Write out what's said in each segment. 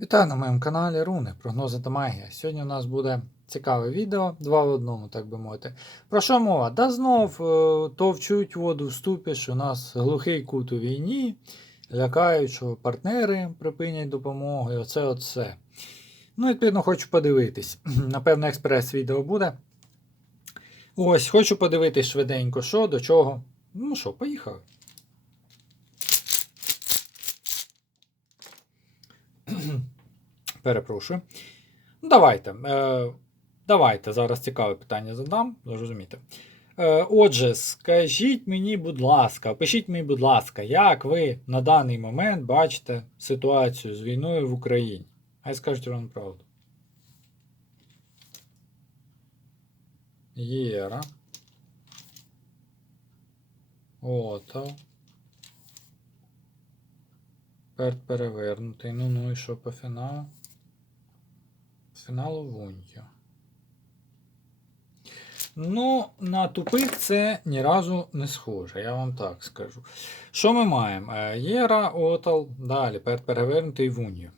Вітаю на моєму каналі Руни, прогнози та магія. Сьогодні у нас буде цікаве відео, два в одному, так би мовити. Про що мова? Да знов е, товчуть воду в ступі, що у нас глухий кут у війні, лякають, що партнери припинять допомогу, і оце оце. Ну, відповідно, хочу подивитись. Напевно, експрес-відео буде. Ось, хочу подивитись швиденько, що, до чого. Ну що, поїхали. Перепрошую. Ну, давайте. Е, давайте зараз цікаве питання задам, зрозумієте. Е, отже, скажіть мені, будь ласка, пишіть мені, будь ласка, як ви на даний момент бачите ситуацію з війною в Україні? Хай скажуть вам правду. Єра. Ото. Перт перевернутий. Ну ну і що по фіналу? Фіналу Вуньо. Ну, на тупик це ні разу не схоже, я вам так скажу. Що ми маємо? Е, Єра, Отал, далі, перевернутий Вуньо.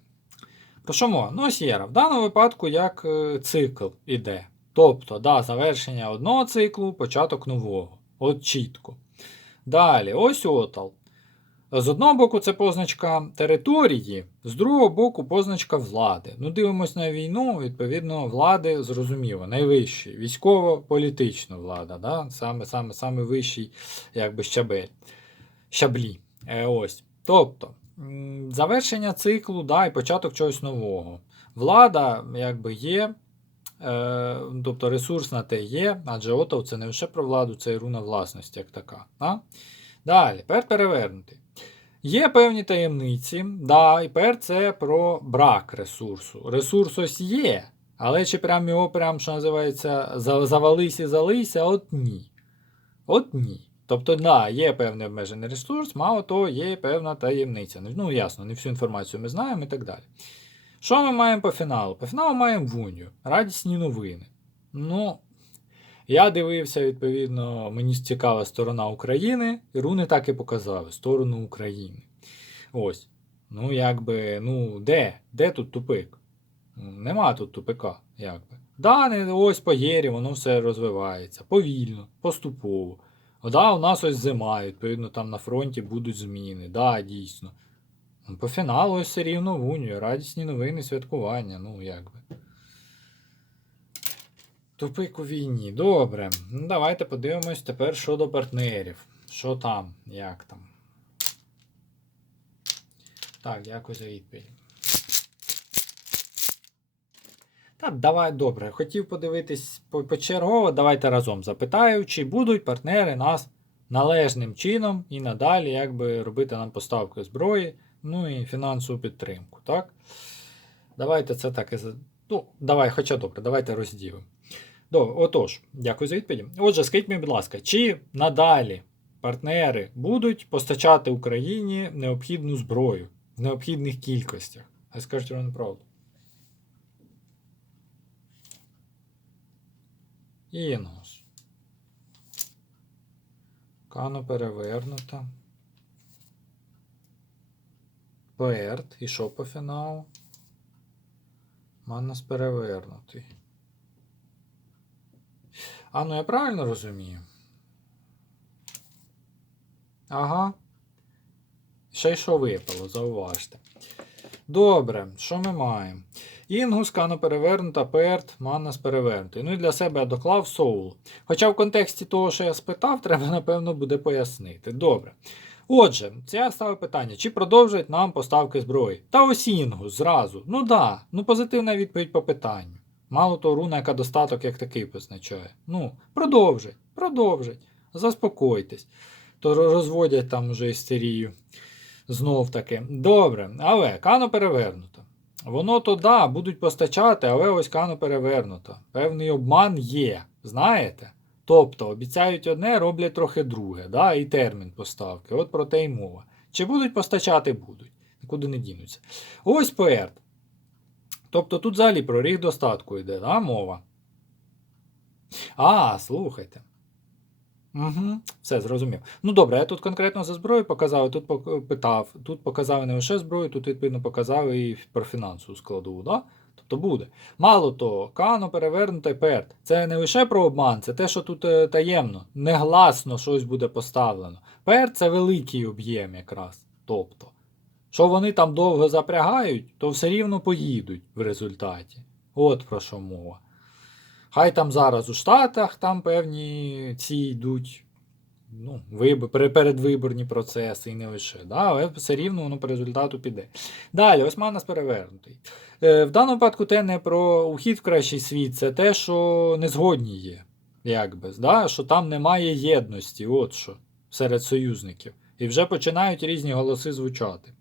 Про що мова? Ну, ось Єра. В даному випадку як е, цикл іде. Тобто, да, завершення одного циклу, початок нового. От чітко. Далі, ось Отал. З одного боку, це позначка території, з другого боку, позначка влади. Ну, дивимось на війну, відповідно, влади зрозуміло, найвищий, військово-політична влада, да? саме саме, саме вищий якби, щабель. щаблі. Е, ось. Тобто, завершення циклу да, і початок чогось нового. Влада якби є, е, тобто ресурсна те є, адже Отов це не лише про владу, це і руна власності як така. Да? Далі, тепер перевернутий. Є певні таємниці, да, і тепер це про брак ресурсу. Ресурс ось є, але чи прям його, прям, що називається, за- завались і залися, от ні. От ні. Тобто, да, є певний обмежений ресурс, мало того, є певна таємниця. Ну, ясно, не всю інформацію ми знаємо і так далі. Що ми маємо по фіналу? По фіналу маємо Вуню, радісні новини. Ну, я дивився, відповідно, мені цікава сторона України, і руни так і показали сторону України. Ось. Ну, якби, ну, де? Де тут тупик? Нема тут тупика, якби. Да, не ось по єрі, воно все розвивається. Повільно, поступово. Да, у нас ось зима, відповідно, там на фронті будуть зміни. Да, дійсно. По фіналу ось все рівно в унію. Радісні новини, святкування, ну якби. Тупик у війні. Добре. Ну, давайте подивимось тепер щодо партнерів. Що там, як там. Так, дякую за відповідь. Так, давай, добре. Хотів подивитись по- почергово. Давайте разом запитаю, чи будуть партнери нас належним чином і надалі якби робити нам поставки зброї, ну і фінансову підтримку. Так? Давайте це так і Ну, давай, хоча добре, давайте розділимо. Добре, отож, дякую за відповідь. Отже, скажіть мені, будь ласка, чи надалі партнери будуть постачати Україні необхідну зброю в необхідних кількостях? А скажіть вам правду. Інгус. Кано перевернута. Перт. І що по фіналу? Маннас перевернутий. А ну я правильно розумію? Ага. Ще й що випало, зауважте. Добре, що ми маємо? Інгус, кано перевернута, перт, маннас перевернутий. Ну і для себе я доклав соул. Хоча в контексті того, що я спитав, треба, напевно, буде пояснити. Добре. Отже, це я ставив питання, чи продовжать нам поставки зброї? Та ось Інгус зразу. Ну да, ну позитивна відповідь по питанню. Мало того, руна, яка достаток як такий позначає. Ну, продовжить, продовжить. Заспокойтесь. То розводять там уже істерію. Знов таки. Добре, але кано перевернуто. Воно то да, будуть постачати, але ось кано перевернуто. Певний обман є, знаєте? Тобто обіцяють одне, роблять трохи друге, да, і термін поставки. От про те й мова. Чи будуть постачати, будуть. Нікуди не дінуться. Ось поерт. Тобто тут взагалі про ріг достатку йде, да, мова. А, слухайте. Угу, все зрозумів. Ну добре, я тут конкретно за зброю показав, тут питав, тут показав не лише зброю, тут відповідно показав і про фінансову складову, да? Тобто буде. Мало того, Кано перевернуте перт. Це не лише про обман, це те, що тут е, таємно, негласно щось буде поставлено. Перт це великий об'єм якраз. Тобто, що вони там довго запрягають, то все рівно поїдуть в результаті. От про що мова. Хай там зараз у Штатах там певні ці йдуть ну, виб... передвиборні процеси і не лише. Да? Але все рівно воно по результату піде. Далі, ось Манас перевернутий. Е, в даному випадку те не про ухід в кращий світ, це те, що незгодні є, якби, да? що там немає єдності, от що, серед союзників. І вже починають різні голоси звучати.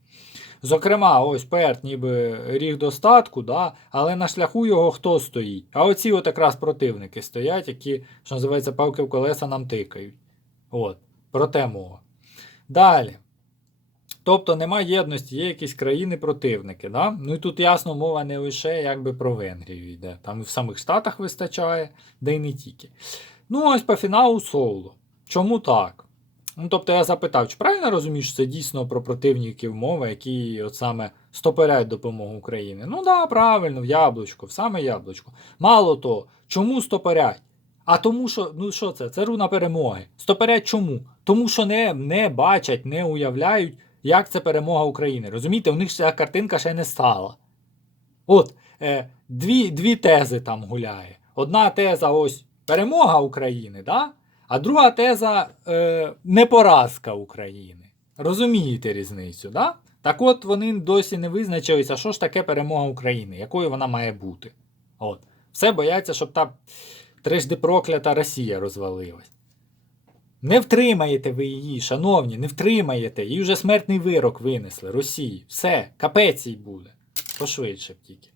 Зокрема, ось Перт ніби ріг достатку, да? але на шляху його хто стоїть? А оці от якраз противники стоять, які, що називається, палки в колеса нам тикають. От, про те мова. Далі. Тобто нема єдності, є якісь країни-противники. Да? Ну і тут ясно мова не лише якби про Венгрію йде. Там і в самих Штатах вистачає, де й не тільки. Ну, ось по фіналу соло. Чому так? Ну, тобто я запитав, чи правильно розумієш, що це дійсно про противників мови, які от саме стопоряють допомогу Україні? Ну да, правильно, в яблучко, в саме яблучко. Мало того, чому стопорять? А тому, що, ну що це? Це руна перемоги. Стопорять чому? Тому що не, не бачать, не уявляють, як це перемога України. Розумієте, у них ця картинка ще не стала. От, е, дві, дві тези там гуляє. Одна теза ось перемога України, да? А друга теза е, непоразка України. Розумієте різницю, да? Так от вони досі не визначилися, що ж таке перемога України, якою вона має бути. От. Все бояться, щоб та трижди проклята Росія розвалилась. Не втримаєте ви її, шановні, не втримаєте. Їй вже смертний вирок винесли Росії. Все, капець їй буде. Пошвидше б тільки.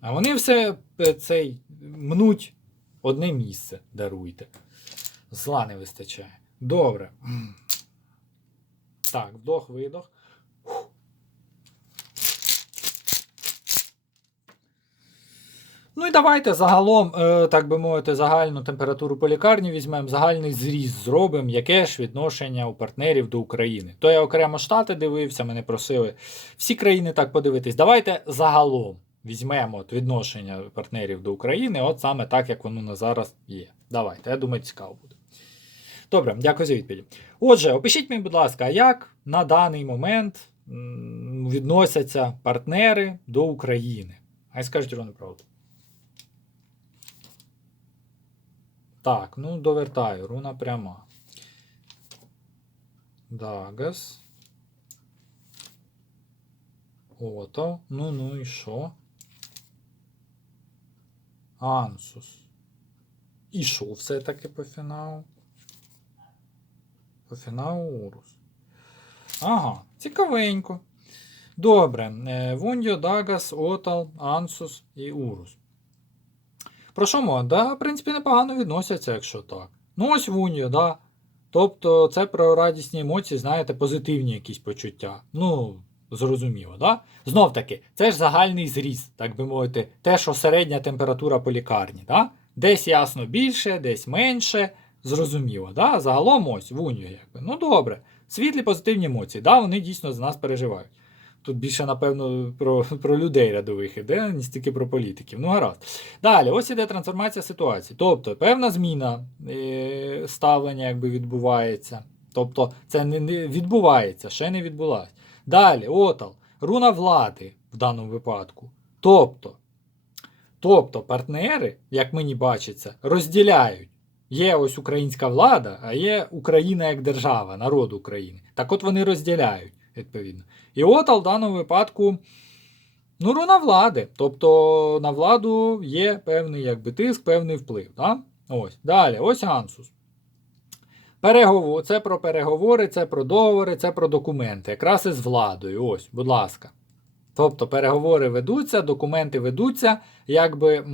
А вони все е, цей мнуть одне місце даруйте. Зла не вистачає. Добре. Так, вдох, видох. Ну і давайте загалом, е, так би мовити, загальну температуру по лікарні візьмемо, загальний зріз зробимо, яке ж відношення у партнерів до України. То я окремо Штати дивився, мене просили всі країни так подивитись. Давайте загалом візьмемо от відношення партнерів до України, от саме так, як воно на зараз є. Давайте, я думаю, цікаво буде. Добре, дякую за відповідь. Отже, опишіть мені, будь ласка, як на даний момент відносяться партнери до України. Хай скажуть Ірину правду. Так, ну довертаю. Руна пряма. Дагас. Ото. Ну ну і що? Ансус. І що все-таки по фіналу? По фіналу Урус. Ага, цікавенько. Добре. Е, Вундіо, Дагас, Отал, Ансус і Урус. Про що мова? Да, в принципі, непогано відносяться, якщо так. Ну, ось Вуньо, да. Тобто це про радісні емоції, знаєте, позитивні якісь почуття. Ну, зрозуміло, да? Знов таки, це ж загальний зріз, так би мовити, те, що середня температура по лікарні. Да? Десь ясно більше, десь менше. Зрозуміло, да? Загалом ось Вуньо, якби. Ну добре. Світлі позитивні емоції, да, вони дійсно з нас переживають. Тут більше, напевно, про, про людей рядових іде, не стільки про політиків. Ну, гаразд. Далі, ось іде трансформація ситуації. Тобто, певна зміна е, ставлення якби відбувається. Тобто, це не, не відбувається, ще не відбулася. Далі, отал, руна влади в даному випадку. Тобто, тобто партнери, як мені бачиться, розділяють. Є ось українська влада, а є Україна як держава, народ України. Так от вони розділяють, відповідно. І отал в даному випадку ну, руна влади. Тобто на владу є певний якби, тиск, певний вплив. Да? Ось. Далі, ось Ансус. Переговор... Це про переговори, це про договори, це про документи. Якраз із владою. Ось, будь ласка. Тобто переговори ведуться, документи ведуться, якби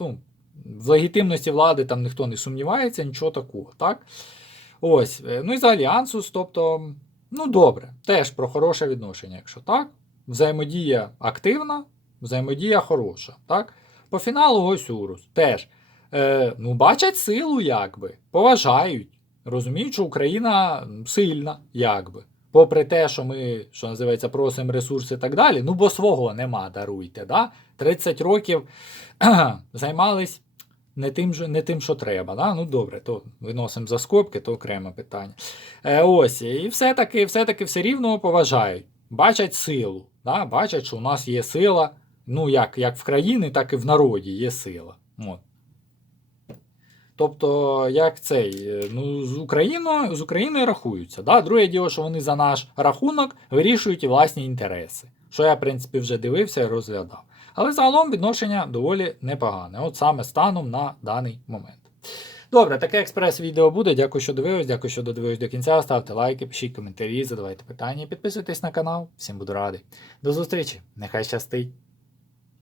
ну, в легітимності влади там ніхто не сумнівається, нічого такого. так? Ось. е, Ну і взагалі Ансус, тобто, ну добре, теж про хороше відношення, якщо так. Взаємодія активна, взаємодія хороша. так? По фіналу ось Урус. Теж е, ну, бачать силу, якби, поважають, розуміють, що Україна сильна, якби. Попри те, що ми, що називається, просимо ресурси і так далі, ну бо свого нема, даруйте. Да? 30 років займались не тим, не тим, що треба. Да? Ну добре, то виносимо за скобки, то окреме питання. Е, ось, і все-таки, все-таки все рівно поважають, бачать силу, да? бачать, що у нас є сила, ну як, як в країні, так і в народі є сила. От. Тобто, як цей, е, ну, з Україною, з Україною рахуються. Да? Друге діло, що вони за наш рахунок вирішують і власні інтереси. Що я, в принципі, вже дивився і розглядав. Але загалом відношення доволі непогане. От саме станом на даний момент. Добре, таке експрес-відео буде. Дякую, що дивились. Дякую, що додивились до кінця. Ставте лайки, пишіть коментарі, задавайте питання, підписуйтесь на канал. Всім буду радий. До зустрічі. Нехай щастить!